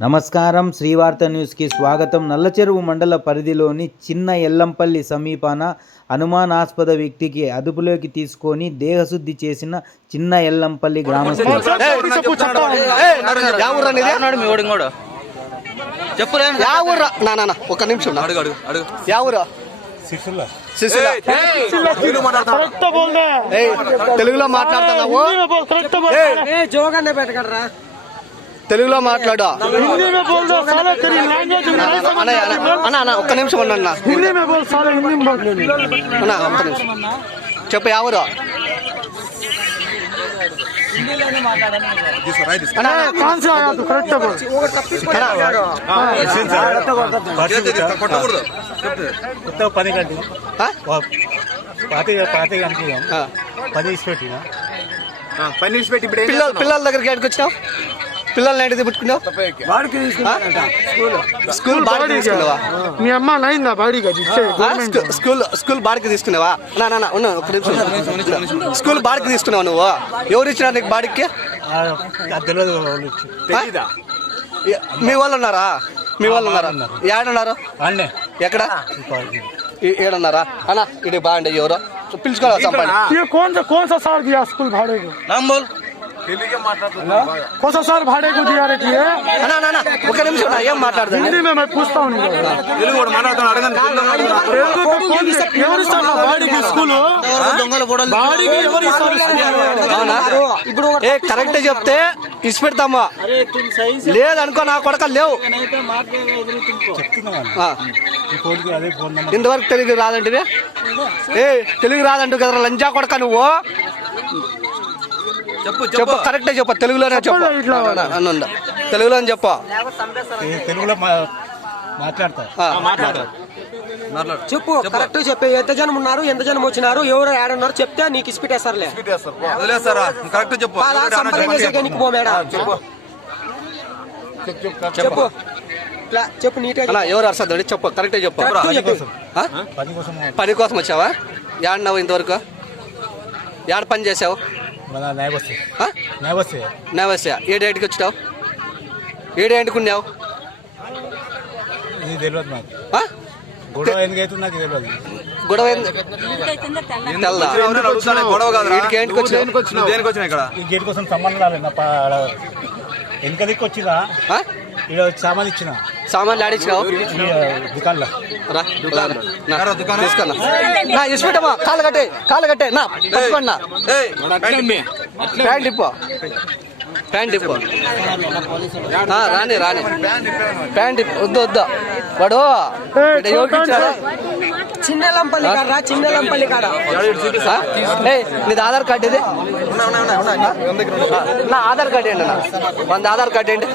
నమస్కారం. శ్రీవార్త న్యూస్కి స్వాగతం. నల్లచెరువు మండల పరిధిలోని చిన్న ఎల్లంపల్లి సమీపాన అనుమానాస్పద వ్యక్తికి అదుపులోకి తీసుకొని దేహశుద్ధి చేసిన చిన్న ఎల్లంపల్లి గ్రామస్తులు. నిమిషం అడుగు అడుగు తెలుగులో మాట్లాడా. ఒక్క నిమిషం అన్న. అన్న ఎవరు పని గంటలు పాతి పాతి పని పిల్లల దగ్గరికి ఎక్కడికి వచ్చినావు? పిల్లల్ని నైట్ తీసుకున్నావు స్కూల్. బాడీకి తీసుకున్నావా? మీ అమ్మ స్కూల్ స్కూల్ బాడీకి తీసుకున్నావా? నా నా ఉన్నా ఒక నిమిషం. స్కూల్ బాడీకి తీసుకున్నావు నువ్వు? ఎవరు ఇచ్చిన నీకు బాడీకి? మీ వాళ్ళు ఉన్నారా? మీ వాళ్ళు ఉన్నారా? ఏడున్నారు ఎక్కడ? ఏడున్నారా అన్నా ఇది బాగుండే ఎవరు? పిలుచుకోవాలి కోన్ సార్ స్కూల్ బాడీ కోసం సార్ ఒక నిమిషం ఏం హిందీ పూస్తాం ఇప్పుడు కరెక్ట్ చెప్తే ఇసు పెడతామా లేదనుకో నా కొడక లేవు. ఇంతవరకు తెలుగు రాదంటే ఏ తెలుగు రాదంటు కదా లంజా కొడక నువ్వు? చెప్పు చెప్పు. కరెక్ట్ చెప్పు. తెలుగులోనే చెప్పు. అన్నుండ తెలుగులోనే చెప్పు. ఈ తెలుగులో మా మాట్లాడతా ఆ. మాట్లాడు. చెప్పు కరెక్ట్ చెప్పే ఎంత జనం ఉన్నారు ఎంత జనం వచ్చినారు ఎవరు ఏడున్నారు చెప్తే నీకు ఇసిపెట్టేస్తారులే వదిలేస్తారా? కరెక్ట్ చెప్పు. బాగా సంపాదన చేసేకే నీకు పో మేడం. చెప్పు. చెప్పు ఇట్లా చెప్పు నీట్ అన్న ఎవరు అరసద్దు? చెప్పు. కరెక్ట్ చెప్పు. పని చెప్పు. కోసం. వచ్చావా? ఏడన్నావు ఇంతవరకు? ఏడ పని చేసావు? నేవస్య ఏ డేట్కి వచ్చినావు? ఏ డేట్కి ఉన్నావు ఇది తెలియదు నాకు ఆ? గొడవ ఎందుకు అవుతుంది నాకు తెలియదు. గొడవ గేట్ కోసం సంబంధం రాలేదు వెనక దిక్కు వచ్చినా ఆ? ఇక్కడ సామాన్ ఇచ్చిన. సామాన్లు దుకాణం? తీసుకున్నా. నా ఇసుపెట్టమా కాలు కట్టే కాలు కట్టే. నా పట్టుకోండి ప్యాంట్ ఇప్పు. ప్యాంట్ ఇప్పు. రాని రాని. ప్యాంట్ ఇప్పు. వద్దు వద్దు. వాడు? చిన్నలంపల్లి కాడ చిన్నలంపల్లి కాడ. నీది ఆధార్ కార్డు ఇది? నా ఆధార్ కార్డు ఏంటి నా మన ఆధార్ కార్డు ఏంటి?